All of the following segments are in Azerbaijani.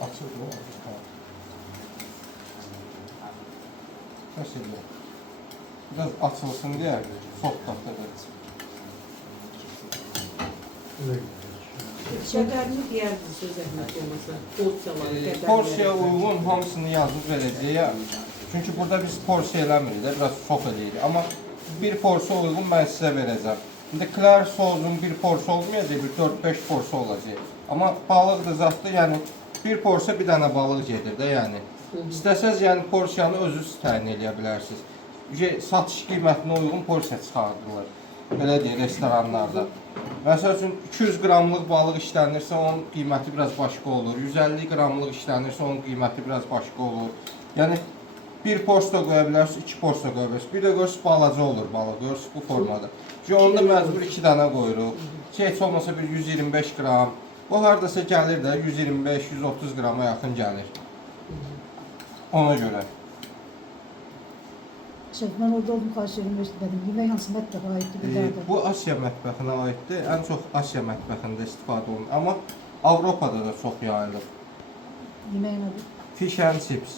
Açıldı mı? Mesela biraz açılsın diye soft tahtada. Şekerini diyerdiniz söz zəhmət olmasa. Porsiyaları, qədərləri. Porsiya uyğun hamısını yazıb verəcəyəm. Çünki burada biz porsiya eləmirik də, biraz çox eləyirik. Amma bir porsiya uyğun mən sizə verəcəm. İndi klar sozun bir porsiya olmayacaq, bir 4-5 porsiya olacaq. Amma balıq da zatdır, yəni bir porsiya bir dənə balıq gedir də, yəni. İstəsəz, yəni porsiyanı özünüz təyin eləyə bilərsiniz. Satış qiymətinə uyğun porsiya çıxardırlar. Belə deyək, restoranlarda. Məsəl üçün 200 qramlıq balıq işlənirsə, onun qiyməti biraz başqa olur. 150 qramlıq işlənirsə, onun qiyməti biraz başqa olur. Yəni, bir porsiya qoya bilərsiniz, 2 porsiya qoya bilərsiniz. Bir də görürsünüz, balaca olur balıq, görürsünüz bu formada. Çünki onda məcbur 2 dənə qoyuruq. Heç olmasa bir 125 qram. O haradasa gəlir də 125-130 qrama yaxın gəlir. Ona görə. Şef, mən orada oldum, xahiş edirəm, eşitmədim. Yemək hansı mətbəxə aiddir bir daha da? Bu Asiya mətbəxinə aiddir. Ən çox Asiya mətbəxində istifadə olunur. Amma Avropada da çox yayılır. Yemək nədir? Fish and chips.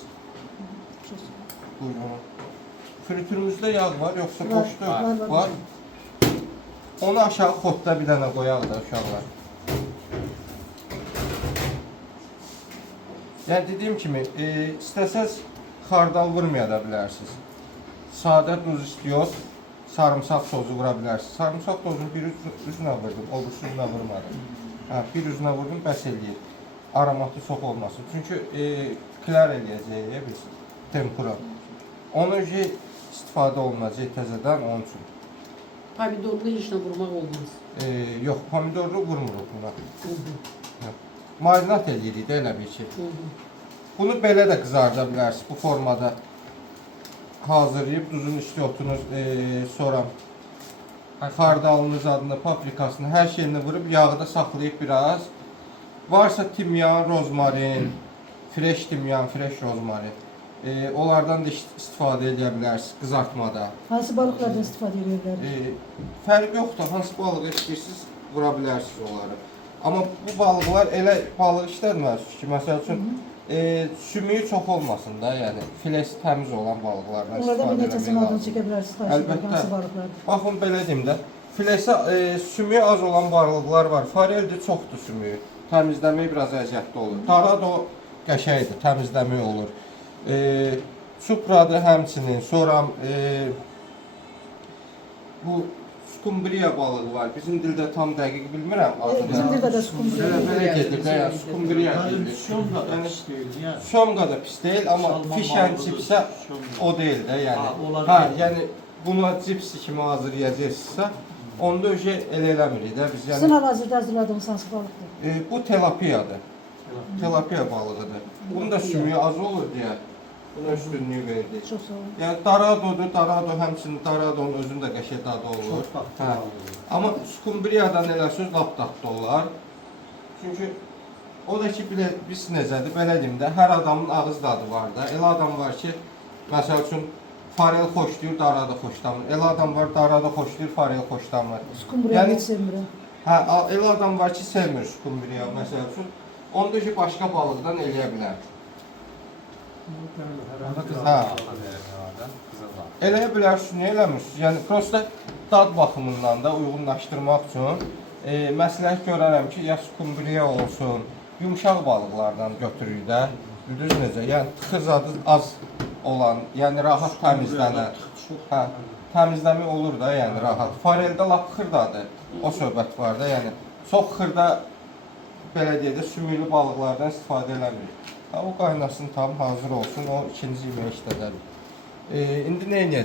Çox sağ ol. Buyurun. Fritürümüzdə yağ var, yoxsa Var, boşdur? var. Onu aşağı xotda bir dənə qoyaq da uşaqlar. Yəni dediyim kimi, istəsəz xardal vurmaya da bilərsiniz. Sadə duz istiyor, sarımsaq sozu vura bilərsiniz. Sarımsaq dozunu bir üzünə vurdum, o birisi üzünə vurmadım. Bir üzünə vurdum, bəs eləyir. Aromatı çox olmasın. Çünki klar eləyəcəyik biz, tempura. Ona görə istifadə olunacaq təzədən onun üçün. Pomidorlu işlə vurmaq olmaz. Yox, pomidorlu vurmuruq buna. Marinat eləyirik də elə bir şey. Bunu belə də qızarda bilərsiniz, bu formada. Hazırlayıb, duzun istiyotunuz, sonra xardalınız adını, paprikasını, hər şeyini vurub, yağda saxlayıb biraz. Varsa timyan, rozmarin, fresh timyan, fresh rozmarin. Onlardan da istifadə edə bilərsiniz qızartmada. Hansı balıqlardan istifadə edirlər? Fərq yoxdur, hansı balığı istəyirsiniz, vura bilərsiniz onları. Amma bu balıqlar elə balıq işlənməz ki, məsəl üçün, sümüyü çox olmasın da, yəni filesi təmiz olan balıqlardan Onlardan bir istifadə neçəsinin adını etmək çəkə bilərsiniz, xahiş edirəm, hansı balıqlardır? Baxın, belə deyim də, filesi, sümüyü az olan balıqlar var, fareldir, çoxdur sümüyü. Təmizləmək biraz əziyyətli olur. Dorado qəşəkdir, təmizləmək olur. Supradır həmçinin, sonra bu skumbriya balığı var. Bizim dildə tam dəqiq bilmirəm. Bizim dildə də skumbriya. Belə gedir də, yəni skumbriya deyilir. Şomqa da pis deyil, amma fish and chipsə o deyil də, yəni. Yəni buna cips kimi hazırlayacaqsınızsa, onda öyle elə eləmirik də biz. Sizin hal-hazırda hazırladığınız hansı balıqdır? Bu telapiyadır. Telapiya balığıdır. Bunun da sümüyü az olur deyə buna üstünlüyü verildi. Çox sağ olun. Yəni Dorado'dur, Dorado həmçinin Dorado'nun özündə qəşəng dadı olur. Amma skumbriyadan eləsiniz lap dadlı olar. Çünki o da ki, biz necədir, belə deyim də, hər adamın ağız dadı var da. Elə adam var ki, məsəl üçün, farel xoşlayır, Dorado xoşlamır. Elə adam var, Dorado xoşlayır, farel xoşlamır. Skumbriya heç sevmirəm. Elə adam var ki, sevmir skumbriya, məsəl üçün. Onda ki, başqa balıqdan eləyə bilər. Eləyə bilərsiniz, niyə eləmirsiniz? Yəni, prosta dad baxımından da uyğunlaşdırmaq üçün məsləhət görərəm ki, ya skumbriya olsun, yumuşaq balıqlardan götürürük də. Düz necə? Yəni, tıxır zadı az olan, yəni rahat təmizlənər. Təmizləmək olur da, yəni rahat. Fareldə lap xırdadır, o söhbət var da, yəni. Çox xırda, belə deyək də, sümüklü balıqlardan istifadə eləmirik. O qaynasın tam hazır olsun, o ikinci yemək işlədərik. İndi nə edəcək?